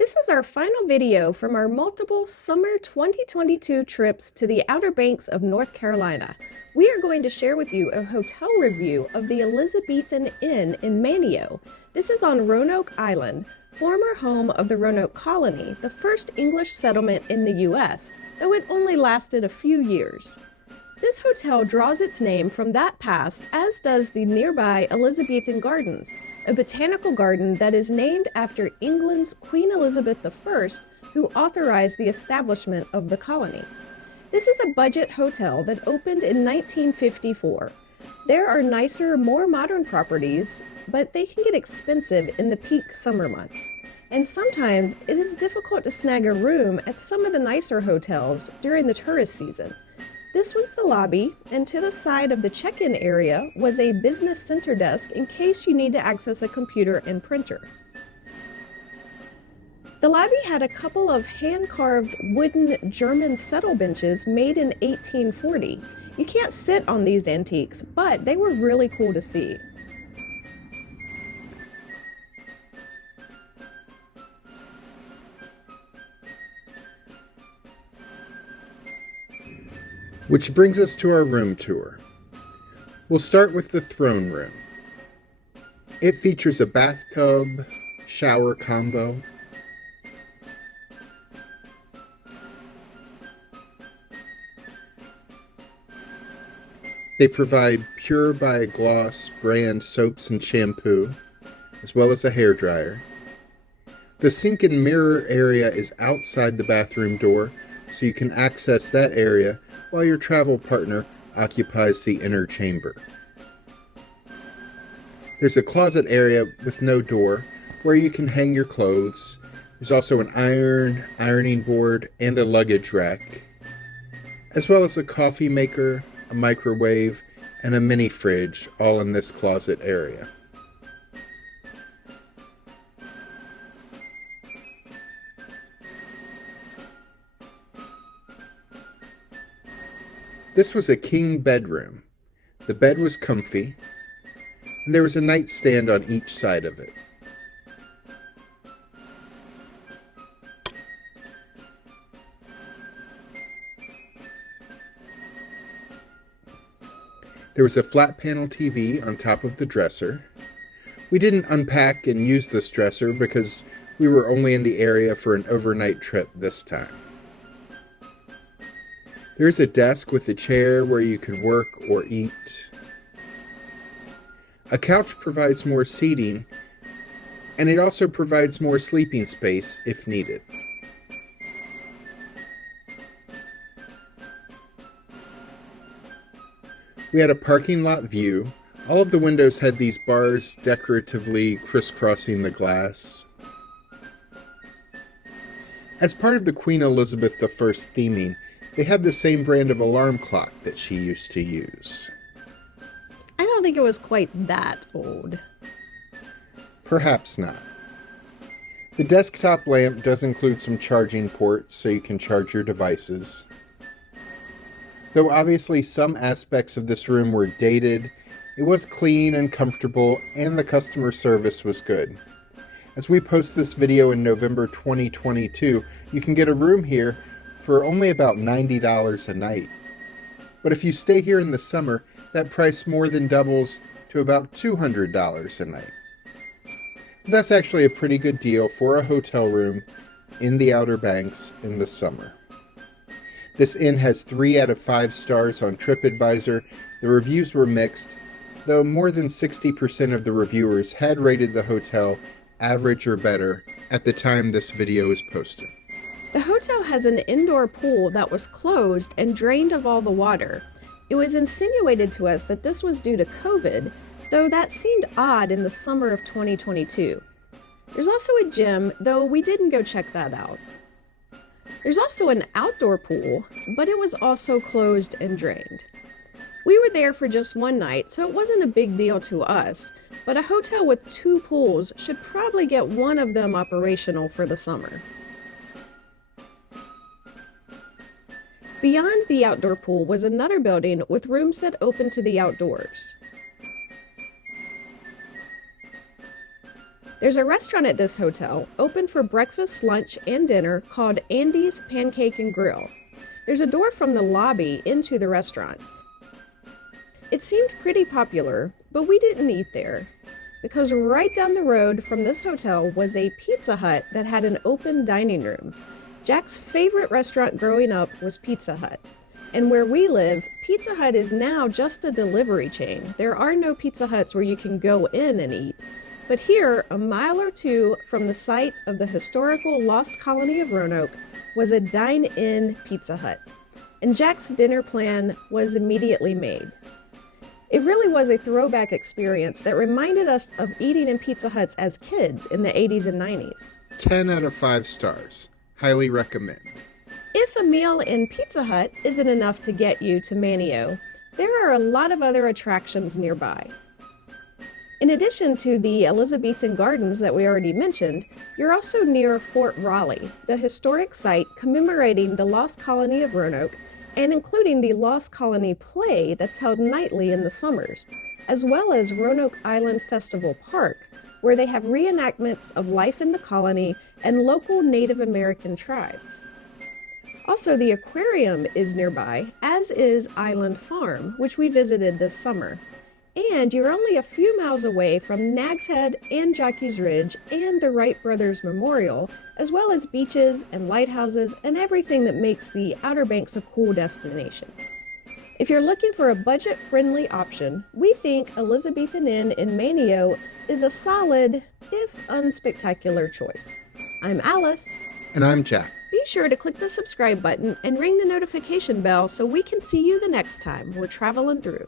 This is our final video from our multiple summer 2022 trips to the Outer Banks of North Carolina. We are going to share with you a hotel review of the Elizabethan Inn in Manteo. This is on Roanoke Island, former home of the Roanoke colony, the first English settlement in the U.S., though it only lasted a few years. This hotel draws its name from that past, as does the nearby Elizabethan Gardens, a botanical garden that is named after England's Queen Elizabeth I, who authorized the establishment of the colony. This is a budget hotel that opened in 1954. There are nicer, more modern properties, but they can get expensive in the peak summer months. And sometimes it is difficult to snag a room at some of the nicer hotels during the tourist season. This was the lobby, and to the side of the check-in area was a business center desk in case you need to access a computer and printer. The lobby had a couple of hand-carved wooden German settle benches made in 1840. You can't sit on these antiques, but they were really cool to see. Which brings us to our room tour. We'll start with the throne room. It features a bathtub, shower combo. They provide Pure by Gloss brand soaps and shampoo, as well as a hairdryer. The sink and mirror area is outside the bathroom door, so you can access that area while your travel partner occupies the inner chamber. There's a closet area with no door where you can hang your clothes. There's also an ironing board, and a luggage rack, as well as a coffee maker, a microwave, and a mini fridge, all in this closet area. This was a king bedroom. The bed was comfy, and there was a nightstand on each side of it. There was a flat panel TV on top of the dresser. We didn't unpack and use this dresser because we were only in the area for an overnight trip this time. There's a desk with a chair where you could work or eat. A couch provides more seating, and it also provides more sleeping space if needed. We had a parking lot view. All of the windows had these bars decoratively crisscrossing the glass. As part of the Queen Elizabeth I theming, they had the same brand of alarm clock that she used to use. I don't think it was quite that old. Perhaps not. The desktop lamp does include some charging ports so you can charge your devices. Though obviously some aspects of this room were dated, it was clean and comfortable, and the customer service was good. As we post this video in November 2022, you can get a room here for only about $90 a night. But if you stay here in the summer, that price more than doubles to about $200 a night. That's actually a pretty good deal for a hotel room in the Outer Banks in the summer. This inn has 3 out of 5 stars on TripAdvisor. The reviews were mixed, though more than 60% of the reviewers had rated the hotel average or better at the time this video is posted. The hotel has an indoor pool that was closed and drained of all the water. It was insinuated to us that this was due to COVID, though that seemed odd in the summer of 2022. There's also a gym, though we didn't go check that out. There's also an outdoor pool, but it was also closed and drained. We were there for just one night, so it wasn't a big deal to us, but a hotel with 2 pools should probably get one of them operational for the summer. Beyond the outdoor pool was another building with rooms that opened to the outdoors. There's a restaurant at this hotel open for breakfast, lunch, and dinner called Andy's Pancake and Grill. There's a door from the lobby into the restaurant. It seemed pretty popular, but we didn't eat there, because right down the road from this hotel was a Pizza Hut that had an open dining room. Jack's favorite restaurant growing up was Pizza Hut. And where we live, Pizza Hut is now just a delivery chain. There are no Pizza Huts where you can go in and eat. But here, a mile or two from the site of the historical lost colony of Roanoke, was a dine-in Pizza Hut. And Jack's dinner plan was immediately made. It really was a throwback experience that reminded us of eating in Pizza Huts as kids in the 80s and 90s. 10 out of 5 stars. Highly recommend. If a meal in Pizza Hut isn't enough to get you to Manteo, there are a lot of other attractions nearby. In addition to the Elizabethan gardens that we already mentioned, you're also near Fort Raleigh, the historic site commemorating the lost colony of Roanoke and including the Lost Colony play that's held nightly in the summers, as well as Roanoke Island Festival Park, where they have reenactments of life in the colony and local Native American tribes. Also, the aquarium is nearby, as is Island Farm, which we visited this summer. And you're only a few miles away from Nag's Head and Jockey's Ridge and the Wright Brothers Memorial, as well as beaches and lighthouses and everything that makes the Outer Banks a cool destination. If you're looking for a budget-friendly option, we think Elizabethan Inn in Manteo is a solid, if unspectacular choice. I'm Alice. And I'm Jack. Be sure to click the subscribe button and ring the notification bell so we can see you the next time we're traveling through.